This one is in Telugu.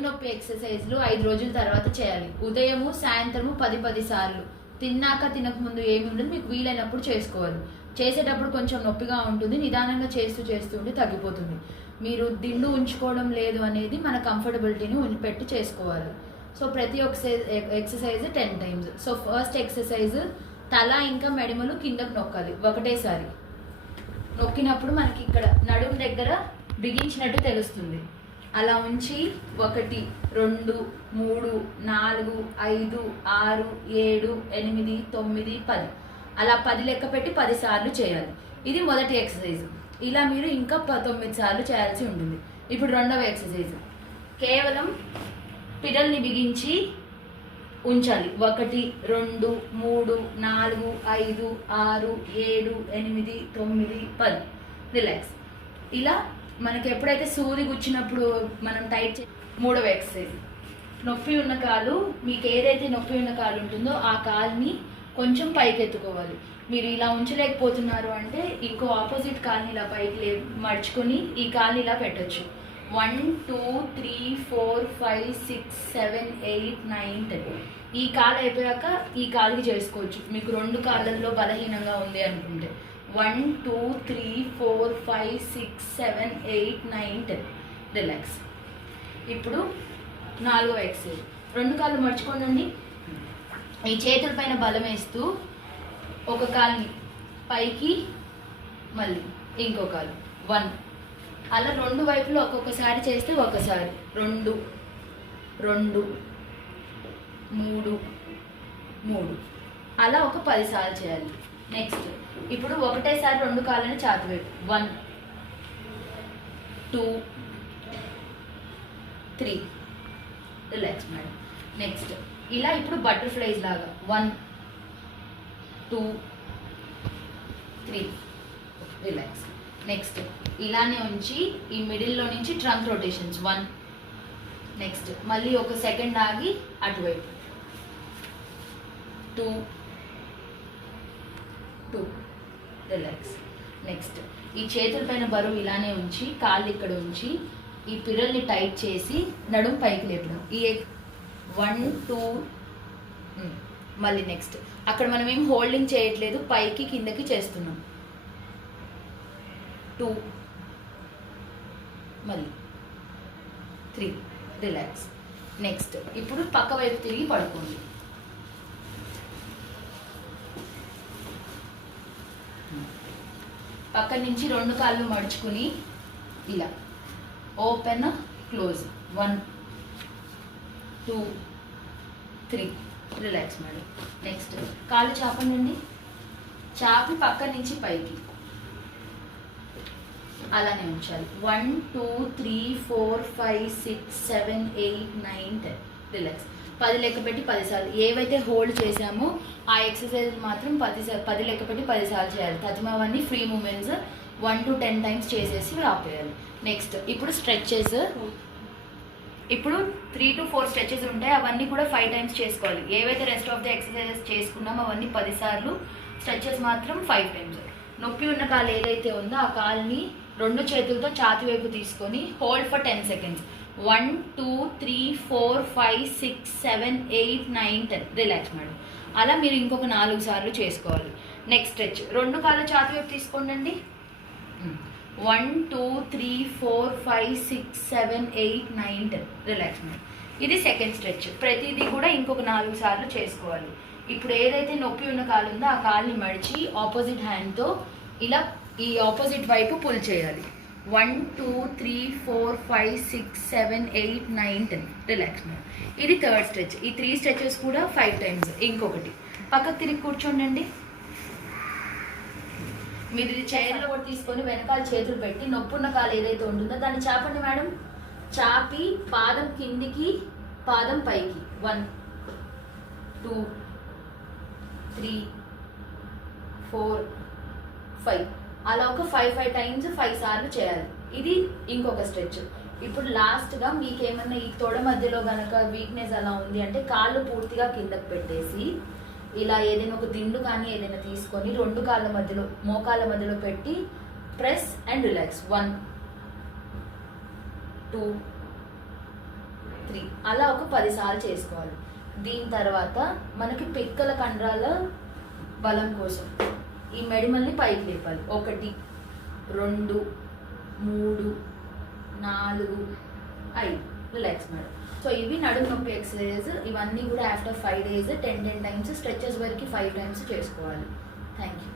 నడుము నొప్పి ఎక్సర్సైజ్లు 5 రోజుల తర్వాత చేయాలి. ఉదయము సాయంత్రము 10 సార్లు. తిన్నాక తినక ముందు ఏమి ఉండదు, మీకు వీలైనప్పుడు చేసుకోవాలి. చేసేటప్పుడు కొంచెం నొప్పిగా ఉంటుంది, నిదానంగా చేస్తూ ఉంటే తగ్గిపోతుంది. మీరు దిండు ఉంచుకోవడం లేదు అనేది మన కంఫర్టబిలిటీని పెట్టి చేసుకోవాలి. సో ప్రతి ఒక్క exercise 10 times. So first exercise తల ఇంకా మెడిమలు కిందకు నొక్కాలి ఒకటేసారి. నొక్కినప్పుడు మనకి ఇక్కడ నడుము దగ్గర బిగించినట్టు తెలుస్తుంది. అలా ఉంచి 1 2 3 4 5 6 7 8 9 10 అలా 10 లెక్క పెట్టి 10 సార్లు చేయాలి. ఇది మొదటి ఎక్సర్సైజ్. ఇలా మీరు ఇంకా 9 సార్లు చేయాల్సి ఉంటుంది. ఇప్పుడు రెండవ ఎక్సర్సైజ్ కేవలం పిడల్ని బిగించి ఉంచాలి. 1 2 3 4 5 6 7 8 9 10 రిలాక్స్. ఇలా మనకి ఎప్పుడైతే సూది గుచ్చినప్పుడు మనం టైట్ మూడవ ఎక్సర్సైజ్ నొప్పి ఉన్న కాలు, మీకు ఏదైతే నొప్పి ఉన్న కాలు ఉంటుందో ఆ కాలుని కొంచెం పైకి ఎత్తుకోవాలి. మీరు ఇలా ఉంచలేకపోతున్నారు అంటే ఇంకో ఆపోజిట్ కాల్ని ఇలా పైకి మడుచుకొని ఈ కాల్ని ఇలా పెట్టచ్చు. 1 2 3 4 5 6 7 8 9 10 ఈ కాలు అయిపోయాక ఈ కాలుకి చేసుకోవచ్చు. మీకు 2 కాళ్ళల్లో బలహీనంగా ఉంది అనుకుంటే 1 2 3 4 5 6 7 8 9 10 రిలాక్స్. ఇప్పుడు 4వ ఎక్సర్సైజ్ 2 కాళ్ళు మర్చుకోండి. ఈ చేతుల పైన బలం వేస్తూ ఒక కాలుని పైకి మళ్ళీ ఇంకో కాలు 1 అలా 2 వైపులు ఒక్కొక్కసారి చేస్తే ఒకసారి 2 2 3 3 అలా ఒక 10 సార్లు చేయాలి. నెక్స్ట్ ఇప్పుడు ఒకటేసారి 2 కాళ్ళని చాతి వైపు 1 2 3 రిలాక్స్ మేడం. నెక్స్ట్ ఇలా ఇప్పుడు బటర్ఫ్లైస్ లాగా 1 2 3 రిలాక్స్. నెక్స్ట్ ఇలానే ఉంచి ఈ మిడిల్లో నుంచి ట్రంక్ రొటేషన్స్ 1. నెక్స్ట్ మళ్ళీ ఒక సెకండ్ ఆగి అటువైపు 2 2 రిలాక్స్. నెక్స్ట్ ఈ చేతుల పైన బరువు ఇలానే ఉంచి కాళ్ళు ఇక్కడ ఉంచి ఈ పిరల్ని టైట్ చేసి నడుము పైకి లేపడం. ఈ 1 2 మళ్ళీ నెక్స్ట్ అక్కడ మనం ఏం హోల్డింగ్ చేయట్లేదు, పైకి కిందకి చేస్తున్నాం. 2 మళ్ళీ 3 రిలాక్స్. నెక్స్ట్ ఇప్పుడు పక్క వైపు తిరిగి పడుకోండి. పక్క నుంచి 2 కాళ్ళు మడుచుకుని ఇలా open close 1 2 3 relax madam. Next కాళ్ళు చాపండి. చాపి పక్క నుంచి పైకి అలానే ఉంచాలి. 1 2 3 4 5 6 7 8 9 10 రిలాక్స్. 10 లెక్క పెట్టి 10 సార్లు. ఏవైతే హోల్డ్ చేసామో ఆ ఎక్సర్సైజ్ మాత్రం 10 లెక్క పెట్టి 10 సార్లు చేయాలి. తజ్మావన్నీ ఫ్రీ మూమెంట్స్ 1 to 10 times చేసేసి ఆపేయాలి. నెక్స్ట్ ఇప్పుడు స్ట్రెచెస్. ఇప్పుడు 3 to 4 స్ట్రెచెస్ ఉంటాయి, అవన్నీ కూడా 5 times చేసుకోవాలి. ఏవైతే రెస్ట్ ఆఫ్ ద ఎక్సర్సైజెస్ చేసుకున్నామో అవన్నీ 10 సార్లు, స్ట్రెచెస్ మాత్రం 5 times. నొప్పి ఉన్న కాలు ఏదైతే ఉందో ఆ కాల్ని 2 చేతులతో ఛాతీ వైపు తీసుకొని hold for 10 seconds. 1 2 3 4 5 6 7 8 9 10 relax madam. అలా మీరు ఇంకొక 4 సార్లు చేసుకోవాలి. నెక్స్ట్ స్ట్రెచ్ 2 కాళ్ళు ఛాతీ వైపు తీసుకోండి. 1 2 3 4 5 6 7 8 9 10 రిలాక్స్ మేడం. ఇది సెకండ్ స్ట్రెచ్. ప్రతిదీ కూడా ఇంకొక 4 సార్లు చేసుకోవాలి. ఇప్పుడు ఏదైతే నొప్పి ఉన్న కాలు ఉందో ఆ కాల్ని మడిచి ఆపోజిట్ హ్యాండ్తో ఇలా ఈ ఆపోజిట్ వైపు పుల్ చేయాలి. 1 2 3 4 5 6 7 8 9 10 రిలాక్స్ మేడం. ఇది థర్డ్ స్ట్రెచ్. ఈ 3 స్ట్రెచెస్ కూడా 5 times. ఇంకొకటి పక్కకు తిరిగి కూర్చోండి. మీరు ఇది చైర్లో కూడా తీసుకొని వెనకాల చేతులు పెట్టి నొప్పున్న కాలు ఏదైతే ఉంటుందో దాన్ని చాపండి మేడం. చాపి పాదం కిందికి పాదం పైకి 1 2 3 4 5 అలా ఒక 5 times 5 సార్లు చేయాలి. ఇది ఇంకొక స్ట్రెచ్. ఇప్పుడు లాస్ట్గా మీకేమన్నా ఈ తొడ మధ్యలో కనుక వీక్నెస్ అలా ఉంది అంటే కాళ్ళు పూర్తిగా కిందకు పెట్టేసి ఇలా ఏదైనా ఒక దిండు కానీ ఏదైనా తీసుకొని 2 కాళ్ళ మధ్యలో మోకాళ్ళ మధ్యలో పెట్టి ప్రెస్ అండ్ రిలాక్స్. 1 2 3 అలా ఒక 10 సార్లు చేసుకోవాలి. దీని తర్వాత మనకి పిక్కల కండరాల బలం కోసం ఈ మెడిమల్ని పైకి లేపాలి. 1 2 3 4 5 రిలాక్స్ మేడం. సో ఇవి నడుము నొప్పి ఎక్సర్సైజెస్. ఇవన్నీ కూడా ఆఫ్టర్ 5 days 10 times, స్ట్రెచెస్ వరకు 5 times చేసుకోవాలి. Thank you.